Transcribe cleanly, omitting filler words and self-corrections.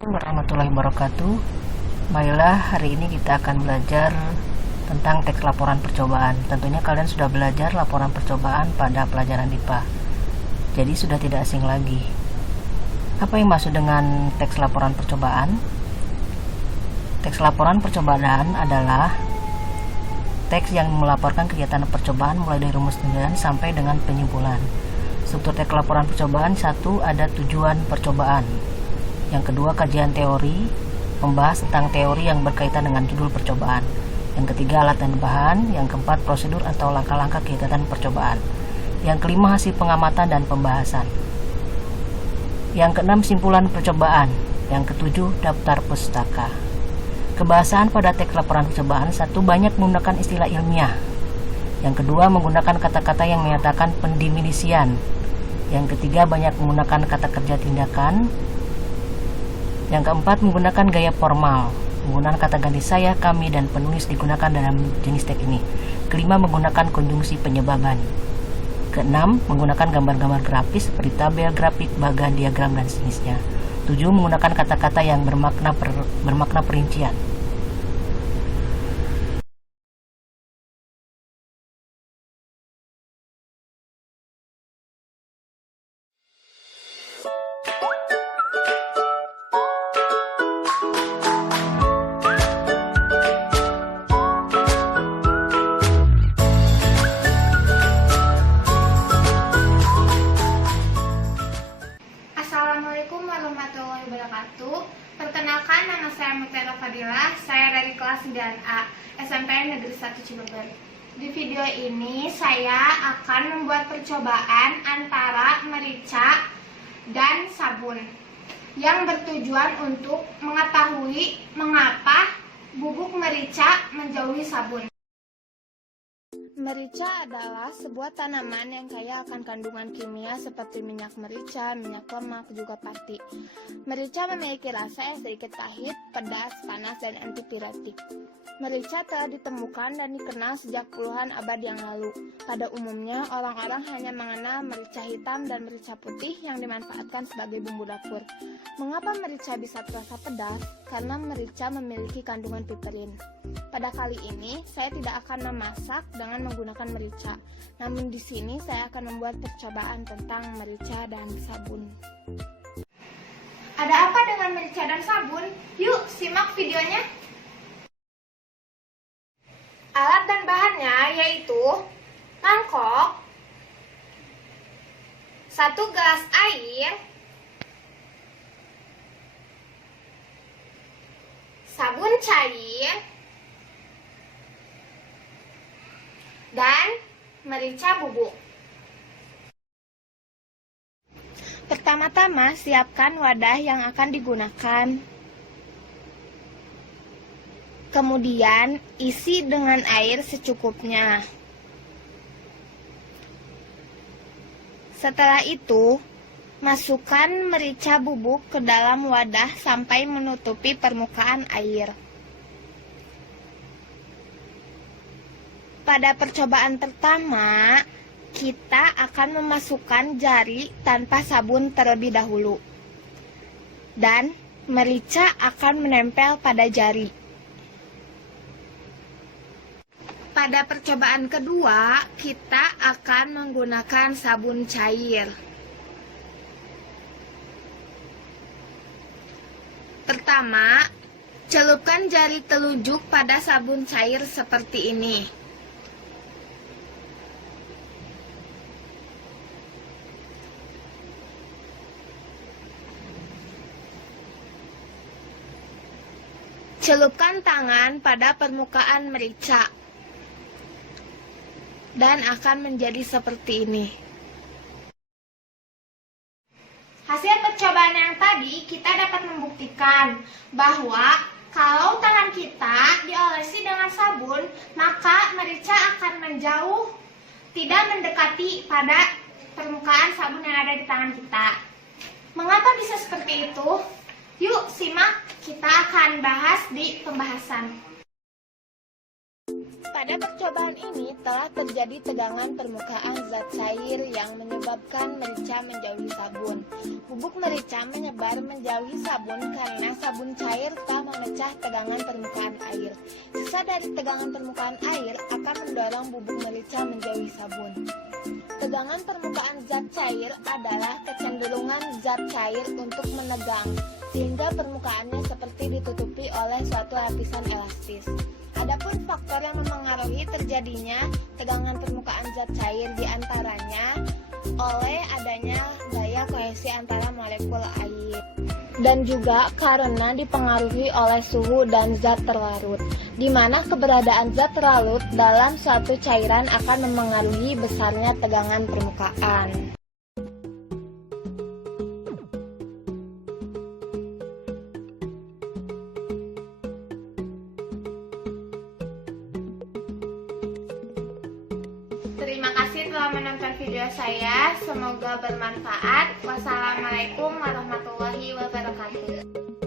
Assalamualaikum warahmatullahi wabarakatuh. Baiklah, hari ini kita akan belajar tentang teks laporan percobaan. Tentunya kalian sudah belajar laporan percobaan pada pelajaran IPA, jadi sudah tidak asing lagi. Apa yang maksud dengan teks laporan percobaan? Teks laporan percobaan adalah teks yang melaporkan kegiatan percobaan mulai dari rumus penilaian sampai dengan penyimpulan. Struktur teks laporan percobaan: satu, ada tujuan percobaan. Yang kedua, kajian teori, membahas tentang teori yang berkaitan dengan judul percobaan. Yang ketiga, alat dan bahan. Yang keempat, prosedur atau langkah-langkah kegiatan percobaan. Yang kelima, hasil pengamatan dan pembahasan. Yang keenam, simpulan percobaan. Yang ketujuh, daftar pustaka. Kebahasan pada teks laporan percobaan: satu, banyak menggunakan istilah ilmiah. Yang kedua, menggunakan kata-kata yang menyatakan pendefinisian. Yang ketiga, banyak menggunakan kata kerja tindakan. Yang keempat, menggunakan gaya formal. Menggunakan kata ganti saya, kami, dan penulis digunakan dalam jenis teks ini. Kelima, menggunakan konjungsi penyebaban. Keenam, menggunakan gambar-gambar grafis seperti tabel, grafik, bagan, diagram, dan sejenisnya. Tujuh, menggunakan kata-kata yang bermakna perincian. Assalamualaikum warahmatullahi wabarakatuh. Perkenalkan, nama saya Mutiara Fadilah. Saya dari kelas 9A SMP Negeri 1 Cilegon. Di video ini saya akan membuat percobaan antara merica dan sabun yang bertujuan untuk mengetahui mengapa bubuk merica menjauhi sabun. Merica adalah sebuah tanaman yang kaya akan kandungan kimia seperti minyak merica, minyak lemak, juga pati. Merica memiliki rasa yang sedikit pahit, pedas, panas, dan antipiretik. Merica telah ditemukan dan dikenal sejak puluhan abad yang lalu. Pada umumnya, orang-orang hanya mengenal merica hitam dan merica putih yang dimanfaatkan sebagai bumbu dapur. Mengapa merica bisa terasa pedas? Karena merica memiliki kandungan piperin. Pada kali ini, saya tidak akan memasak dengan menggunakan merica. Namun di sini saya akan membuat percobaan tentang merica dan sabun. Ada apa dengan merica dan sabun? Yuk, simak videonya. Alat dan bahannya yaitu mangkok, 1 gelas air, sabun cair, dan merica bubuk. Pertama-tama, siapkan wadah yang akan digunakan. Kemudian, isi dengan air secukupnya. Setelah itu, masukkan merica bubuk ke dalam wadah sampai menutupi permukaan air. Pada percobaan pertama, kita akan memasukkan jari tanpa sabun terlebih dahulu. Dan merica akan menempel pada jari. Pada percobaan kedua, kita akan menggunakan sabun cair. Pertama, celupkan jari telunjuk pada sabun cair seperti ini. Celupkan tangan pada permukaan merica. Dan akan menjadi seperti ini. Hasil percobaan yang tadi kita dapat membuktikan bahwa kalau tangan kita diolesi dengan sabun, maka merica akan menjauh, tidak mendekati pada permukaan sabun yang ada di tangan kita. Mengapa bisa seperti itu? Yuk simak, kita akan bahas di pembahasan. Pada percobaan ini telah terjadi tegangan permukaan zat cair yang menyebabkan merica menjauhi sabun. Bubuk merica menyebar menjauhi sabun karena sabun cair telah memecah tegangan permukaan air. Sisa dari tegangan permukaan air akan mendorong bubuk merica menjauhi sabun. Tegangan permukaan zat cair adalah kecenderungan zat cair untuk menegang, sehingga permukaannya seperti ditutupi oleh suatu lapisan elastis. Adapun faktor yang memengaruhi terjadinya tegangan permukaan zat cair diantaranya oleh adanya gaya kohesi antara molekul air, dan juga karena dipengaruhi oleh suhu dan zat terlarut, di mana keberadaan zat terlarut dalam suatu cairan akan memengaruhi besarnya tegangan permukaan. Terima kasih telah menonton video saya, semoga bermanfaat. Wassalamualaikum warahmatullahi wabarakatuh.